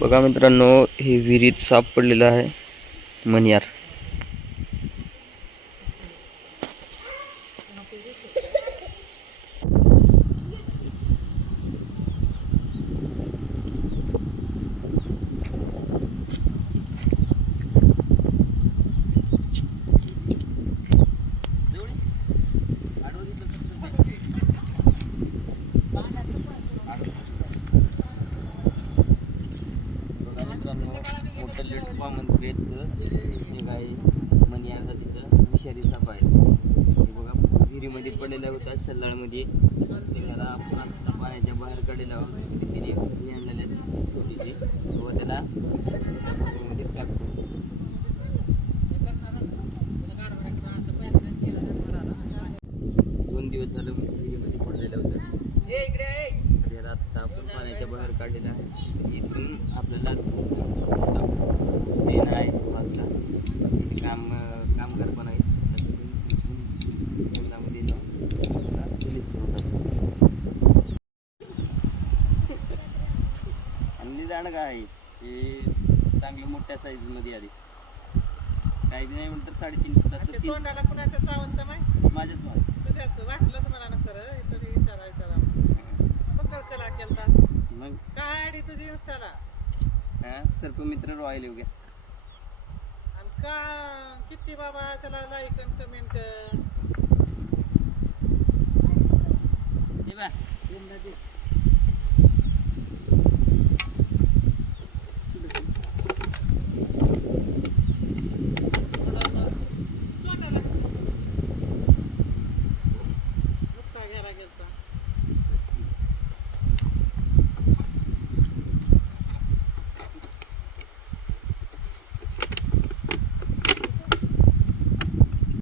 बघा मित्रांनो हे विहिरीत साप पडलेला आहे. मनियार मोठं लेटवा मंत्री एक आहे मनियार जातीचं विषारी साप आहे. हे बघा विहिरीमध्ये पडलेला होता शल्लाळमध्ये. त्याला आपण आता पाण्याच्या बाहेर काढलेला तिने आणलेल्या छोटीशी व त्याला मध्ये टाकतो दोन दिवस झालं विहिरीमध्ये पडलेलं होतं. तर आता आपण पाण्याच्या बाहेर काढलेलं आहे. इथून आपल्याला जाणं काय आहे? हे चांगलं मोठ्या साईजमध्ये आली. काही नाही म्हणतात साडेतीन फुटाचं ते तीन तोंडाला कुणाचं चावंत माहिती? माझ्याच मला तुझ्याच. वाटलंच मला ना खरं. तरी विचारायचं पकड कला केलता मग? काय आडी तुझी इंस्टाला? हा सर्पमित्र रॉयल येऊ घ्या आणि का किती बाबा त्याला लाईक आणि कमेंट